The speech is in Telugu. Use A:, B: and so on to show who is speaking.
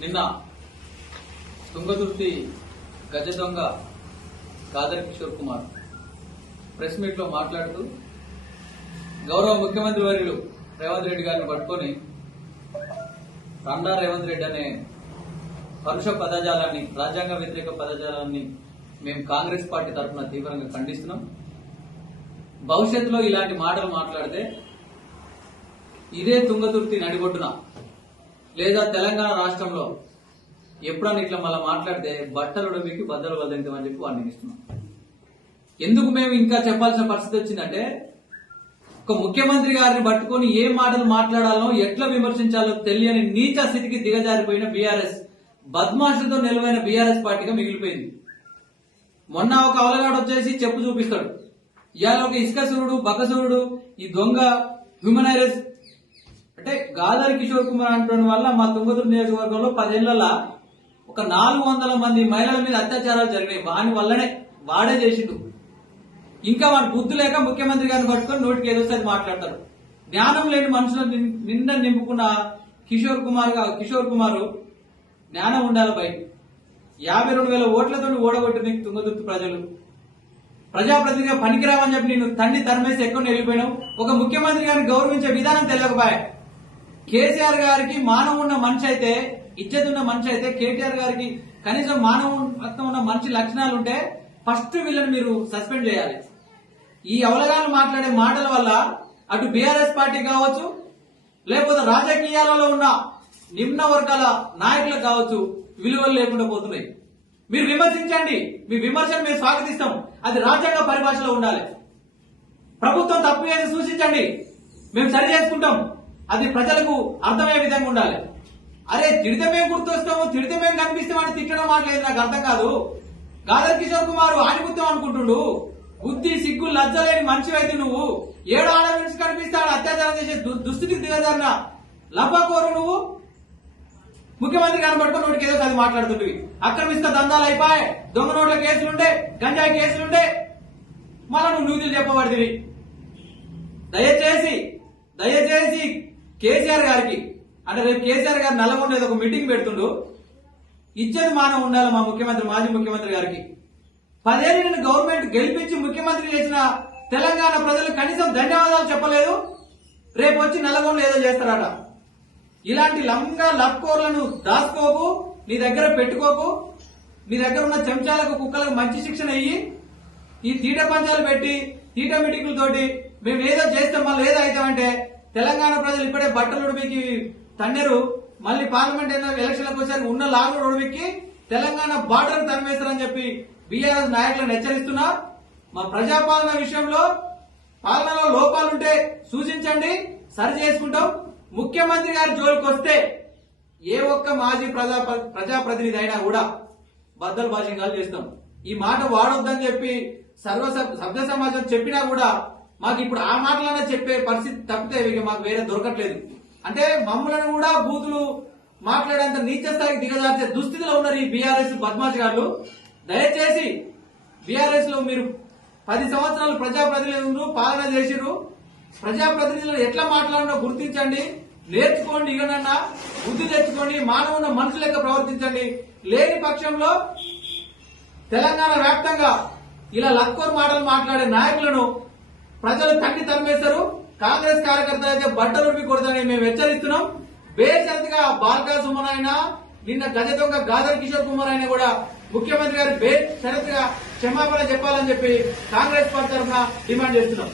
A: నిన్న తుంగతుర్తి గజ దొంగ గాదర్ కిషోర్ కుమార్ ప్రెస్ మీట్లో మాట్లాడుతూ గౌరవ ముఖ్యమంత్రి వర్యులు రేవంత్ రెడ్డి గారిని పట్టుకొని రండా రేవంత్ రెడ్డి అనే పరుష పదజాలాన్ని రాజ్యాంగ వ్యతిరేక పదజాలాన్ని మేము కాంగ్రెస్ పార్టీ తరఫున తీవ్రంగా ఖండిస్తున్నాం. భవిష్యత్తులో ఇలాంటి మాటలు మాట్లాడితే ఇదే తుంగతుర్తి నడిబొడ్డున లేదా తెలంగాణ రాష్ట్రంలో ఎప్పుడన్నా ఇట్లా మళ్ళీ మాట్లాడితే బట్టలు ఉడమికి బద్దలు వదిలించమని చెప్పి వాడిని ఇస్తున్నాం ఎందుకు మేము ఇంకా చెప్పాల్సిన పరిస్థితి వచ్చిందంటే ఒక ముఖ్యమంత్రి గారిని పట్టుకొని ఏ మాటలు మాట్లాడాలో ఎట్లా విమర్శించాలో తెలియని నీచ స్థితికి దిగజారిపోయిన బీఆర్ఎస్ బద్మాషులతో నిలువైన బీఆర్ఎస్ పార్టీగా మిగిలిపోయింది. మొన్న ఒక అవలగాడు వచ్చేసి చెప్పు చూపిస్తాడు. ఇవాళ ఒక ఇసుక సూర్యుడు బకసూరుడు ఈ దొంగ హ్యూమనైరస్ గాదర్ కిషోర్ కుమార్ అంటున్న వల్ల మా తుంగతుర్తి నియోజకవర్గంలో పదేళ్ళలో ఒక నాలుగు వందల మంది మహిళల మీద అత్యాచారాలు జరిగినాయి. వాని వల్లనే వాడే చేసిండు. ఇంకా వాడు బుద్ధి లేక ముఖ్యమంత్రి గారిని పట్టుకొని నోటికి ఏదోసారి మాట్లాడతారు జ్ఞానం లేని మనుషులను నిం- నిండా నింపుకున్న కిషోర్ కుమార్ కిషోర్ కుమార్ జ్ఞానం ఉండాలి బయట. యాభై రెండు వేల ఓట్లతో ఓడగొట్టి నీకు తుంగతుర్తి ప్రజలు. ప్రజాప్రతినిధిగా పనికిరావని చెప్పి నేను తండ్రి తరమేసి ఎక్కువ వెళ్ళిపోయాను ఒక ముఖ్యమంత్రి గారిని గౌరవించే విధానం తెలియకపోయా? కేసీఆర్ గారికి మానవ ఉన్న మనిషి అయితే ఇజ్జత్ ఉన్న మనిషి అయితే కేటీఆర్ గారికి కనీసం మానవత్వం ఉన్న మంచి లక్షణాలు ఉంటే ఫస్ట్ వీళ్ళని మీరు సస్పెండ్ చేయాలి. ఈ అవలగాలు మాట్లాడే మాటల వల్ల అటు బీఆర్ఎస్ పార్టీ కావచ్చు లేకపోతే రాజకీయాలలో ఉన్న నిమ్న వర్గాల నాయకులకు కావచ్చు విలువలు లేకుండా పోతున్నాయి. మీరు విమర్శించండి. మీ విమర్శను మేము స్వాగతిస్తాం. అది రాజ్యాంగ పరిభాషలో ఉండాలి. ప్రభుత్వం తప్పు చేసి సూచించండి. మేము సరి చేసుకుంటాం. అది ప్రజలకు అర్థమయ్యే విధంగా ఉండాలి. అరే తిడితే మేము గుర్తొస్తాము తిడితే మేము కనిపిస్తామని తిట్టడం మాట్లేదు నాకు అర్థం కాదు. గాదర్ కిషోర్ కుమార్ ఆడిపుత్తం అనుకుంటుండు. బుద్ధి సిగ్గు లజ్జలేని మనిషి అయితే నువ్వు ఏడు ఆడ నుంచి కనిపిస్తాడు అత్యాచారం చేసే దు- దుస్థితికి దిగజారిన లబ్బకోరు నువ్వు? ముఖ్యమంత్రి గారిని పట్టుకొని నోటికి ఏదో అది మాట్లాడుతుంటివి. అక్రమిస్త దందాలు అయిపోయాయి. దొంగ నోట్ల కేసులుండే గంజాయి కేసులుండే మళ్ళా నువ్వు నూతులు చెప్పబడితివి. దయచేసి దయచేసి కేసీఆర్ గారికి అంటే రేపు కేసీఆర్ గారు నల్లగొండ ఒక మీటింగ్ పెడుతుండు. ఇచ్చేది మానం ఉండాలి మా ముఖ్యమంత్రి మాజీ ముఖ్యమంత్రి గారికి. పదేళ్ళు నేను గవర్నమెంట్ గెలిపించి ముఖ్యమంత్రి చేసిన తెలంగాణ ప్రజలు కనీసం ధన్యవాదాలు చెప్పలేదు. రేపు వచ్చి నల్లగొండ ఏదో చేస్తారట. ఇలాంటి లంగా లక్కోర్లను దాచుకోకు నీ దగ్గర పెట్టుకోకు. నీ దగ్గర ఉన్న చెంచాలకు కుక్కలకు మంచి శిక్షణ ఇయ్యి. ఈ తీట పంచాలు పెట్టి తీట మీటింగులతోటి మేము ఏదో చేస్తాం మళ్ళీ ఏదో అవుతామంటే తెలంగాణ ప్రజలు ఇప్పుడే బట్టలు ఉడిపికి తన్నెరు. మళ్ళీ పార్లమెంట్ ఎలక్షన్లకు వచ్చాక ఉన్న లాగులు ఉడిపికి తెలంగాణ బార్డర్ తరిమేస్తారని చెప్పి బీఆర్ఎస్ నాయకులను హెచ్చరిస్తున్నా. మా ప్రజాపాలన విషయంలో పాలనలో లోపాలుంటే సూచించండి. సరి చేసుకుంటాం. ముఖ్యమంత్రి గారి జోలికి వస్తే ఏ ఒక్క మాజీ ప్రజా ప్రజాప్రతినిధి అయినా కూడా బద్దలు భాషంగాలు చేస్తాం. ఈ మాట వాడొద్దని చెప్పి సర్వ సభ్- సభ్య సమాజం చెప్పినా కూడా మాకు ఇప్పుడు ఆ మాటలనే చెప్పే పరిస్థితి తప్పితే ఇక మాకు వేరే దొరకట్లేదు. అంటే మమ్మల్ని కూడా బూతులు మాట్లాడేంత నీచ స్థాయికి దిగజార్చే దుస్థితిలో ఉన్నారు ఈ బీఆర్ఎస్ బద్మాష్ గారు. దయచేసి బీఆర్ఎస్లో మీరు పది సంవత్సరాలు ప్రజాప్రతినిధులు పాలన చేసిరు ప్రజాప్రతినిధులు ఎట్లా మాట్లాడినో గుర్తించండి. నేర్చుకోండి ఇగనన్నా బుద్ధి తెచ్చుకోండి మానవున్న మనుషుల లెక్క ప్రవర్తించండి. లేని పక్షంలో తెలంగాణ వ్యాప్తంగా ఇలా లక్కోర్ మాటలు మాట్లాడే నాయకులను ప్రజలు తట్టి తరిమేస్తారు కాంగ్రెస్ కార్యకర్త అయితే బట్టలుపి కొడతానని మేము హెచ్చరిస్తున్నాం. బేషరతుగా బాల్కా సుమన్ అయినా నిన్న గజ దొంగ గాదర్ కిషోర్ కుమార్ అయినా కూడా ముఖ్యమంత్రి గారి బే క్షమాపణ చెప్పాలని చెప్పి కాంగ్రెస్ పార్టీ తరఫున డిమాండ్ చేస్తున్నాం.